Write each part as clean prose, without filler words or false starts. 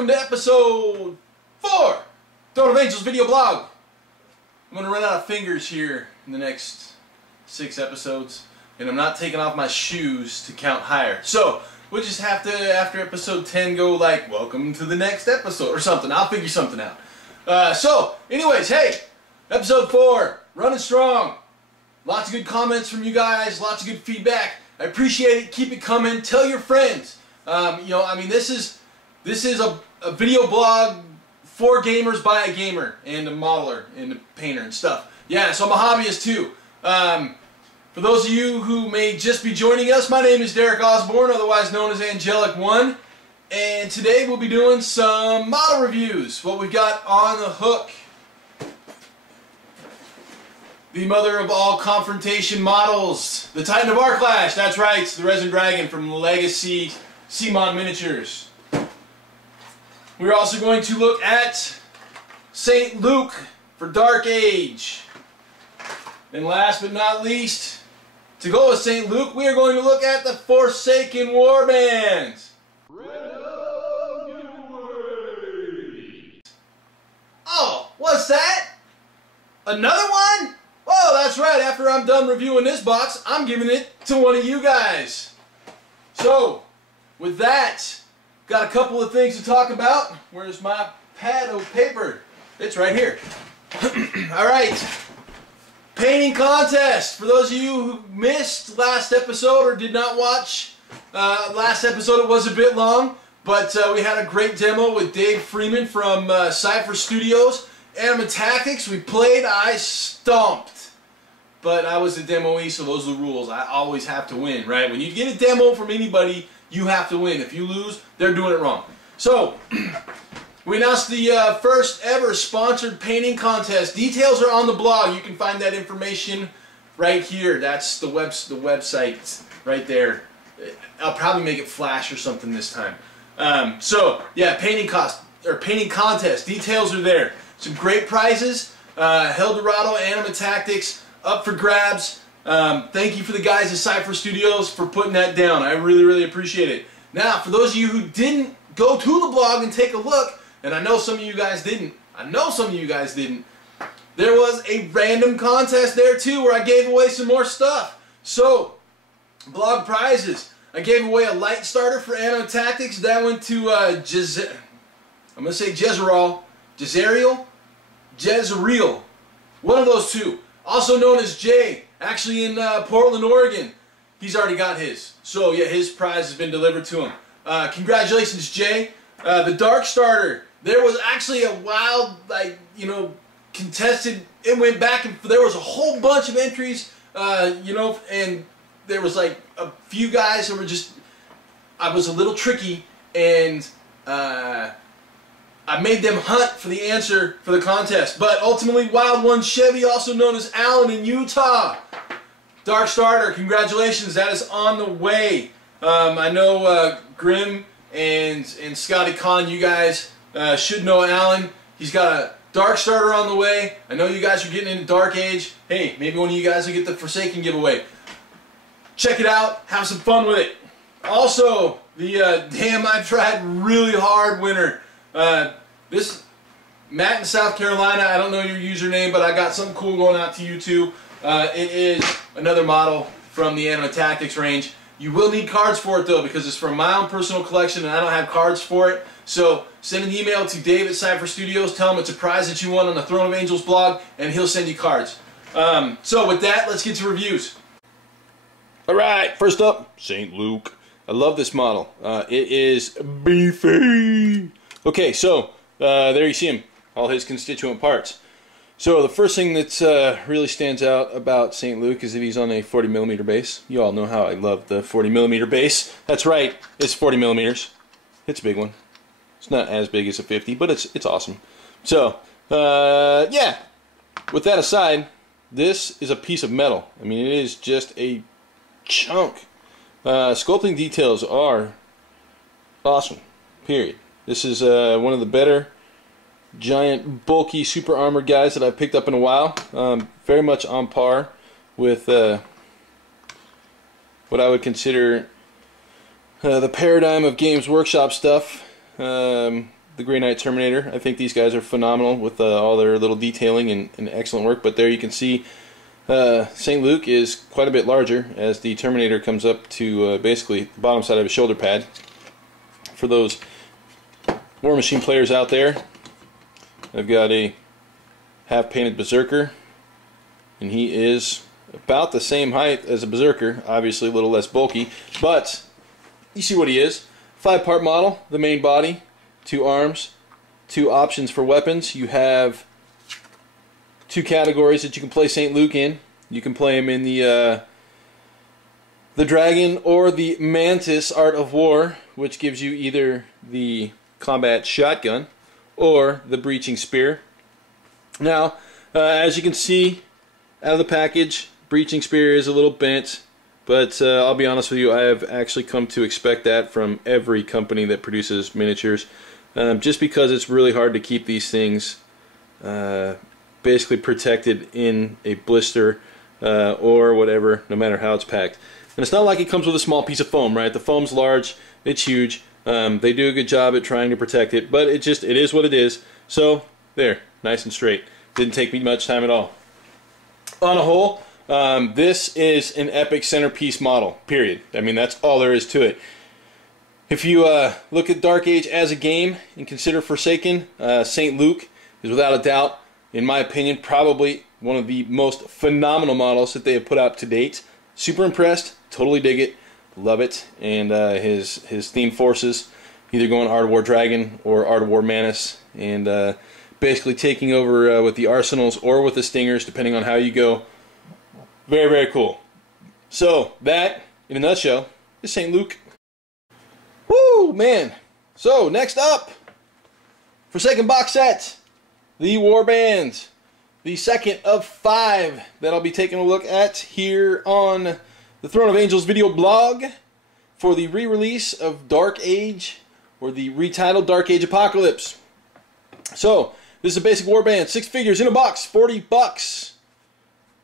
welcome to episode 4, Titan of Angels video blog. I'm going to run out of fingers here in the next 6 episodes, and I'm not taking off my shoes to count higher. So, we'll just have to, after episode 10, go like, welcome to the next episode, or something. I'll figure something out. So, anyways, hey, episode 4, running strong. Lots of good comments from you guys, lots of good feedback. I appreciate it. Keep it coming. Tell your friends. This is a video blog for gamers by a gamer and a modeler and a painter and stuff. Yeah, so I'm a hobbyist too. For those of you who may just be joining us, my name is Derek Osborne, otherwise known as Angelic One, and today we'll be doing some model reviews. What we've got on the hook: the mother of all confrontation models, the Titan of Aarklash. That's right, it's the Resin Dragon from Legacy CMON Miniatures. We're also going to look at St. Luke for Dark Age. And last but not least, to go with St. Luke, we are going to look at the Forsaken Warband. Oh, what's that? Another one? Oh, that's right. After I'm done reviewing this box, I'm giving it to one of you guys. So, with that, got a couple of things to talk about. Where's my pad of paper? It's right here. Alright. Painting contest. For those of you who missed last episode or did not watch last episode, it was a bit long, but we had a great demo with Dave Freeman from Cypher Studios. Anima Tactics, we played, I stomped. But I was the demoee, so those are the rules. I always have to win, right? When you get a demo from anybody, you have to win. If you lose, they're doing it wrong. So, we announced the first ever sponsored painting contest. Details are on the blog. You can find that information right here. That's the website right there. I'll probably make it flash or something this time. Yeah, painting contest. Details are there. Some great prizes. Eldorado, Anima Tactics, up for grabs. Thank you for the guys at Cypher Studios for putting that down. I really, really appreciate it. Now, for those of you who didn't go to the blog and take a look, and I know some of you guys didn't, there was a random contest there too where I gave away some more stuff. So, blog prizes. I gave away a light starter for Anima Tactics. That went to Jezreel. One of those two. Also known as Jay, actually in Portland, Oregon. He's already got his. So yeah, his prize has been delivered to him. Congratulations, Jay. The Dark Starter. There was actually a wild, contested. It went back and there was a whole bunch of entries, and there was like a few guys who were just. I was a little tricky, and I made them hunt for the answer for the contest. But ultimately, Wild One Chevy, also known as Alan in Utah. Dark Starter, congratulations, that is on the way. I know Grim and Scotty Khan, you guys should know Alan. He's got a Dark Starter on the way. I know you guys are getting into Dark Age. Hey, maybe one of you guys will get the Forsaken giveaway. Check it out, have some fun with it. Also, the Damn I Tried Really Hard winner. This Matt in South Carolina, I don't know your username, but I got something cool going out to you too. It is another model from the Anima Tactics range. You will need cards for it though, because it's from my own personal collection and I don't have cards for it. So send an email to Dave at Cypher Studios, tell him it's a prize that you won on the Throne of Angels blog, and he'll send you cards. So with that, let's get to reviews. Alright, first up, St. Luke. I love this model. It is beefy. Okay, so there you see him, all his constituent parts. So the first thing that really stands out about St. Luke is that he's on a 40mm base. You all know how I love the 40mm base. That's right, it's 40mm. It's a big one. It's not as big as a 50, but it's awesome. So, yeah, with that aside, this is a piece of metal. I mean, it is just a chunk. Sculpting details are awesome, period. This is one of the better giant, bulky, super armored guys that I've picked up in a while. Very much on par with what I would consider the paradigm of Games Workshop stuff. The the Grey Knight Terminator. I think these guys are phenomenal with all their little detailing and excellent work. But there you can see St. Luke is quite a bit larger as the Terminator comes up to basically the bottom side of his shoulder pad. For those War Machine players out there, I've got a half-painted Berserker, and he is about the same height as a Berserker, obviously a little less bulky, but you see what he is. 5-part model, the main body, 2 arms, 2 options for weapons. You have 2 categories that you can play St. Luke in. You can play him in the Dragon or the Mantis Art of War, which gives you either the combat shotgun or the breaching spear. Now, as you can see out of the package, breaching spear is a little bent, but I'll be honest with you, I have actually come to expect that from every company that produces miniatures, just because it's really hard to keep these things basically protected in a blister or whatever, no matter how it's packed. And it's not like it comes with a small piece of foam, right? The foam's large, it's huge. They do a good job at trying to protect it, but it is what it is. So there, nice and straight. Didn't take me much time at all. On a whole, this is an epic centerpiece model, period. I mean, that's all there is to it. If you look at Dark Age as a game and consider Forsaken, St. Luke is without a doubt, in my opinion, probably one of the most phenomenal models that they have put out to date. Super impressed, totally dig it, love it, and his theme forces, either going Art of War Dragon or Art of War Mantis, and basically taking over with the Arsenals or with the Stingers, depending on how you go. Very, very cool. So, that, in a nutshell, is St. Luke. Woo, man. So, next up, Forsaken box set, the Warband, the second of 5 that I'll be taking a look at here on the Throne of Angels video blog for the re-release of Dark Age, or the retitled Dark Age Apocalypse. So, this is a basic Warband, 6 figures in a box, 40 bucks.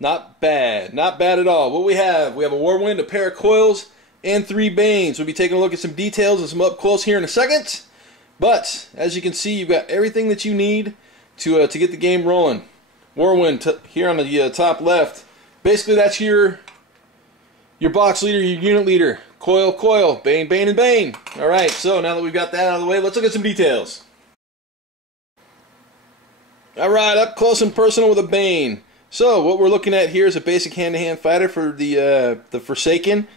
Not bad, not bad at all. What we have a Warwind, a pair of coils, and 3 Banes. We'll be taking a look at some details and some up close here in a second. But, as you can see, you've got everything that you need to get the game rolling. Warwind here on the top left. Basically, that's your box leader, your unit leader. Coil, coil, Bane, Bane, and Bane. Alright, so now that we've got that out of the way, let's look at some details. Alright, up close and personal with a Bane. So, what we're looking at here is a basic hand-to-hand fighter for the Forsaken.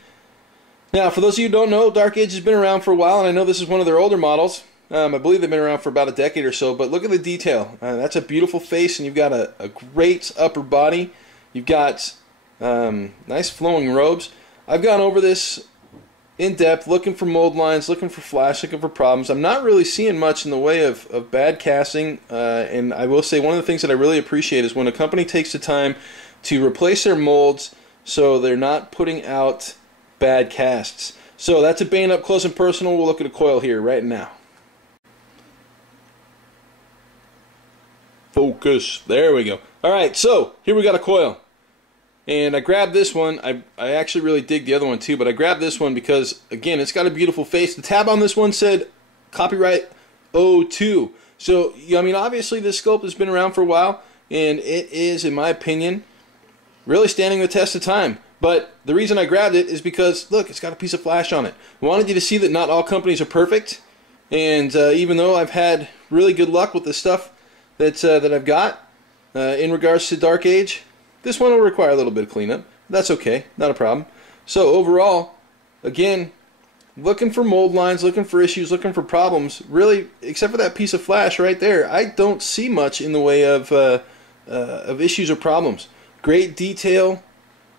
Now, for those of you who don't know, Dark Age has been around for a while, and I know this is one of their older models. I believe they've been around for about a decade or so, but look at the detail. That's a beautiful face, and you've got a great upper body. You've got nice flowing robes. I've gone over this in depth, looking for mold lines, looking for flash, looking for problems. I'm not really seeing much in the way of bad casting, and I will say one of the things that I really appreciate is when a company takes the time to replace their molds so they're not putting out bad casts. So that's a Bane up close and personal. We'll look at a coil here right now. Focus. There we go. Alright, so here we got a coil. And I grabbed this one. I actually really dig the other one too, but I grabbed this one because, again, it's got a beautiful face. The tab on this one said copyright '02. So, I mean, obviously this sculpt has been around for a while, and it is, in my opinion, really standing the test of time. But the reason I grabbed it is because, look, it's got a piece of flash on it. I wanted you to see that not all companies are perfect, and even though I've had really good luck with the stuff that I've got in regards to Dark Age, this one will require a little bit of cleanup. That's okay, not a problem. So overall, again, looking for mold lines, looking for issues, looking for problems. Really, except for that piece of flash right there, I don't see much in the way of issues or problems. Great detail.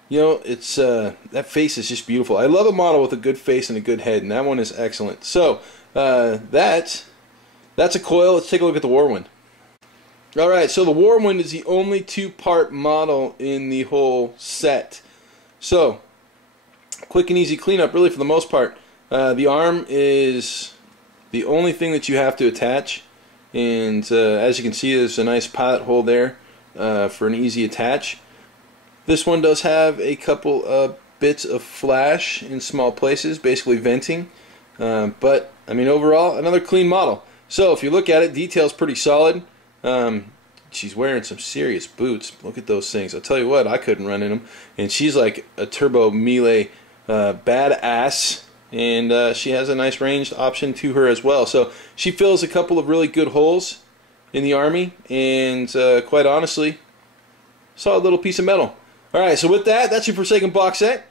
You know, it's that face is just beautiful. I love a model with a good face and a good head, and that one is excellent. So that's a coil. Let's take a look at the Warwind. Alright, so the Warwind is the only 2-part model in the whole set. So, quick and easy cleanup really for the most part. The arm is the only thing that you have to attach, and as you can see, there's a nice pilot hole there for an easy attach. This one does have a couple of bits of flash in small places, basically venting, but I mean overall another clean model. So if you look at it, detail's pretty solid. She's wearing some serious boots. Look at those things. I'll tell you what, I couldn't run in them. And she's like a turbo melee badass. And she has a nice ranged option to her as well. So she fills a couple of really good holes in the army. And quite honestly, solid little piece of metal. Alright, so with that, that's your Forsaken box set.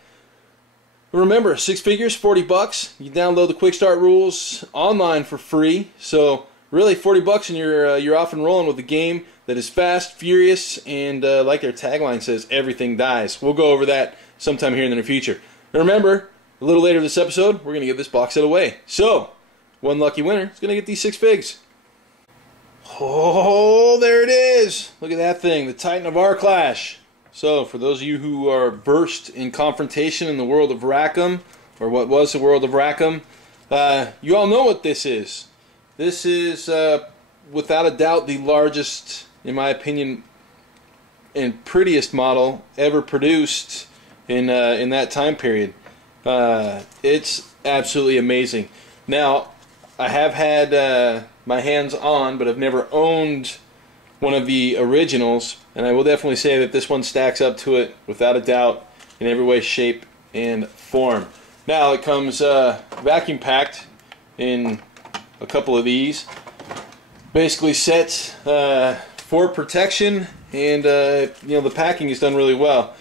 Remember, 6 figures, 40 bucks. You download the quick start rules online for free. So really, 40 bucks and you're off and rolling with a game that is fast, furious, and like their tagline says, everything dies. We'll go over that sometime here in the near future. And remember, a little later this episode, we're going to give this box set away. So, one lucky winner is going to get these 6 figs. Oh, there it is. Look at that thing, the Titan of Aarklash. So, for those of you who are versed in confrontation in the world of Rackham, or what was the world of Rackham, you all know what this is. This is, without a doubt, the largest, in my opinion, and prettiest model ever produced in that time period. It's absolutely amazing. Now, I have had my hands on, but I've never owned one of the originals, and I will definitely say that this one stacks up to it without a doubt in every way, shape, and form. Now it comes vacuum packed in a couple of these, basically set for protection, and you know, the packing is done really well.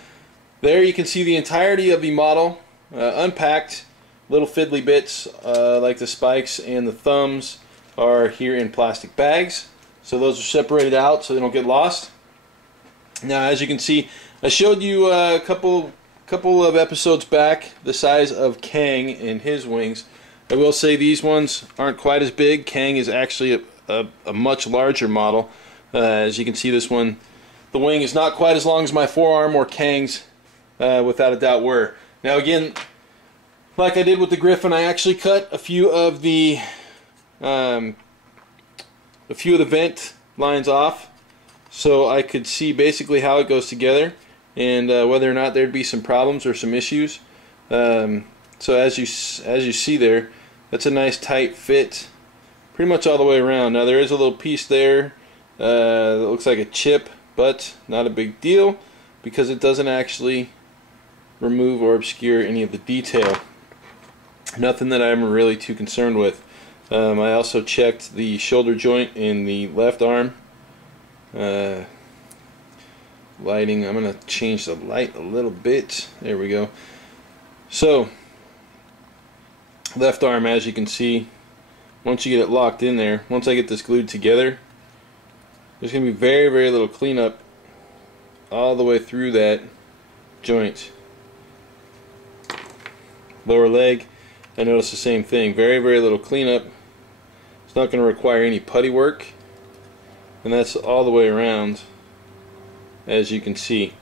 There you can see the entirety of the model unpacked. Little fiddly bits like the spikes and the thumbs are here in plastic bags. So those are separated out so they don't get lost. Now, as you can see, I showed you a couple of episodes back the size of Kang and his wings. I will say these ones aren't quite as big. Kang is actually a much larger model. As you can see, this one, the wing is not quite as long as my forearm or Kang's without a doubt were. Now again, like I did with the Griffin, I actually cut a few of the vent lines off so I could see basically how it goes together and whether or not there'd be some problems or some issues. So as you see there, that's a nice tight fit pretty much all the way around. Now there is a little piece there that looks like a chip, but not a big deal because it doesn't actually remove or obscure any of the detail. Nothing that I'm really too concerned with. I also checked the shoulder joint in the left arm. Lighting, I'm going to change the light a little bit. There we go. So, left arm, as you can see, once you get it locked in there, once I get this glued together, there's going to be very, very little cleanup all the way through that joint. Lower leg, I noticed the same thing. Very, very little cleanup. It's not going to require any putty work, and that's all the way around, as you can see.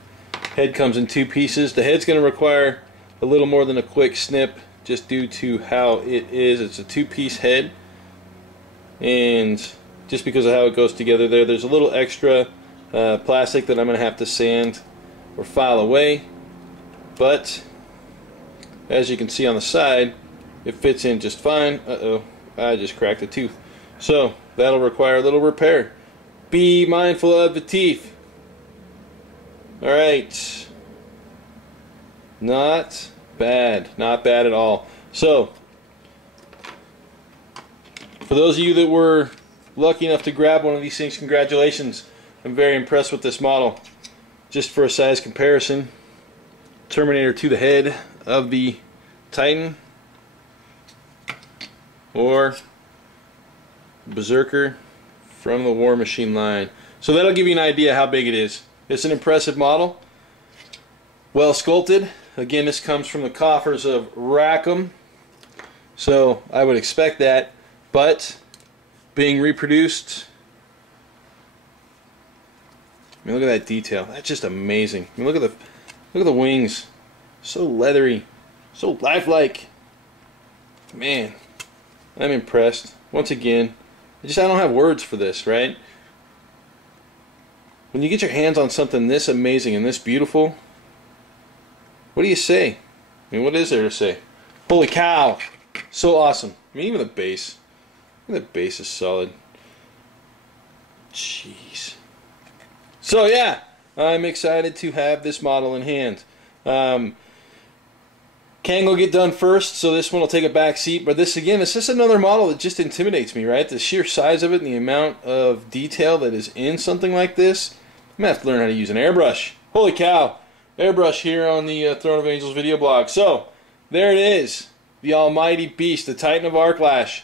Head comes in 2 pieces. The head's going to require a little more than a quick snip just due to how it is. It's a 2-piece head, and just because of how it goes together there's a little extra plastic that I'm going to have to sand or file away, but as you can see on the side, it fits in just fine. Uh-oh, I just cracked a tooth. So that'll require a little repair. Be mindful of the teeth. Alright. Not bad. Not bad at all. So, for those of you that were lucky enough to grab one of these things, congratulations. I'm very impressed with this model. Just for a size comparison, Terminator to the head of the Titan, or Berserker from the War Machine line. So that'll give you an idea how big it is. It's an impressive model, well sculpted. Again, this comes from the coffers of Rackham, so I would expect that, but being reproduced, I mean, look at that detail. That's just amazing. I mean, look at the wings, so leathery, so lifelike. Man, I'm impressed. Once again, I don't have words for this, right? When you get your hands on something this amazing and this beautiful, what do you say? I mean, what is there to say? Holy cow! So awesome. I mean, even the base. The base is solid. Jeez. So yeah, I'm excited to have this model in hand. Kang will get done first, so this one will take a back seat. But this, again, it's just another model that just intimidates me, right? The sheer size of it and the amount of detail that is in something like this. I'm going to have to learn how to use an airbrush. Holy cow. Airbrush here on the Throne of Angels video blog. So, there it is. The almighty beast, the Titan of Aarklash.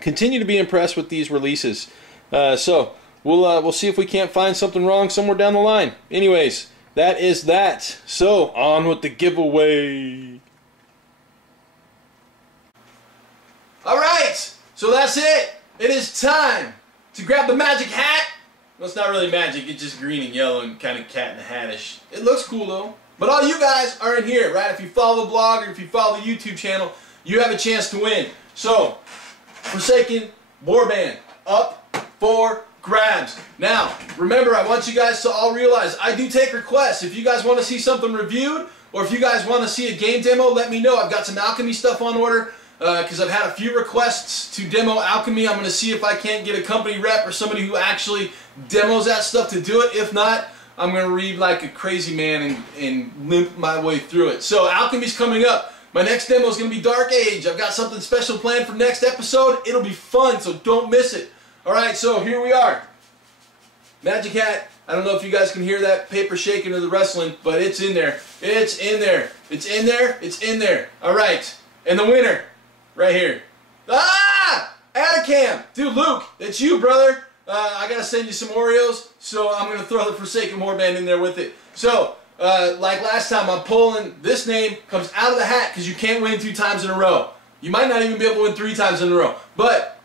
Continue to be impressed with these releases. So, we'll see if we can't find something wrong somewhere down the line. Anyways, that is that. So, on with the giveaway. Alright, so that's it. It is time to grab the magic hat. Well, it's not really magic, it's just green and yellow and kind of cat in the hat-ish. It looks cool though. But all you guys are in here, right? If you follow the blog or if you follow the YouTube channel, you have a chance to win. So, Forsaken Warband, up for grabs. Now, remember, I want you guys to all realize I do take requests. If you guys want to see something reviewed, or if you guys want to see a game demo, let me know. I've got some alchemy stuff on order, because I've had a few requests to demo alchemy. I'm going to see if I can't get a company rep or somebody who actually demos that stuff to do it. If not, I'm going to read like a crazy man and limp my way through it. So, alchemy's coming up. My next demo is going to be Dark Age. I've got something special planned for next episode. It'll be fun, so don't miss it. Alright, so here we are. Magic hat. I don't know if you guys can hear that paper shaking or the rustling, but it's in there. It's in there. It's in there. It's in there. Alright. And the winner, right here. Ah! Adacam! Dude, Luke, it's you, brother. I gotta send you some Oreos, so I'm gonna throw the Forsaken Warband in there with it. So, like last time, I'm pulling, this name comes out of the hat because you can't win 2 times in a row. You might not even be able to win 3 times in a row. But,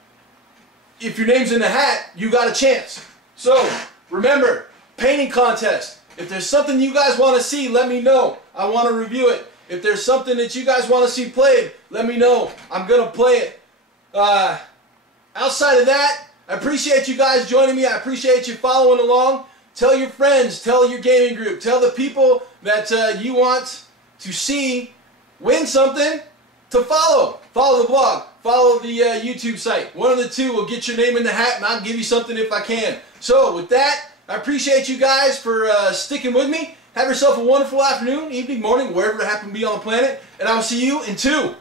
if your name's in the hat, you got a chance. So, remember, painting contest. If there's something you guys want to see, let me know. I want to review it. If there's something that you guys want to see played, let me know. I'm going to play it. Outside of that, I appreciate you guys joining me. I appreciate you following along. Tell your friends, tell your gaming group, tell the people that you want to see win something to follow. Follow the blog. Follow the YouTube site. One of the two will get your name in the hat, and I'll give you something if I can. So, with that, I appreciate you guys for sticking with me. Have yourself a wonderful afternoon, evening, morning, wherever it happen to be on the planet. And I will see you in 2.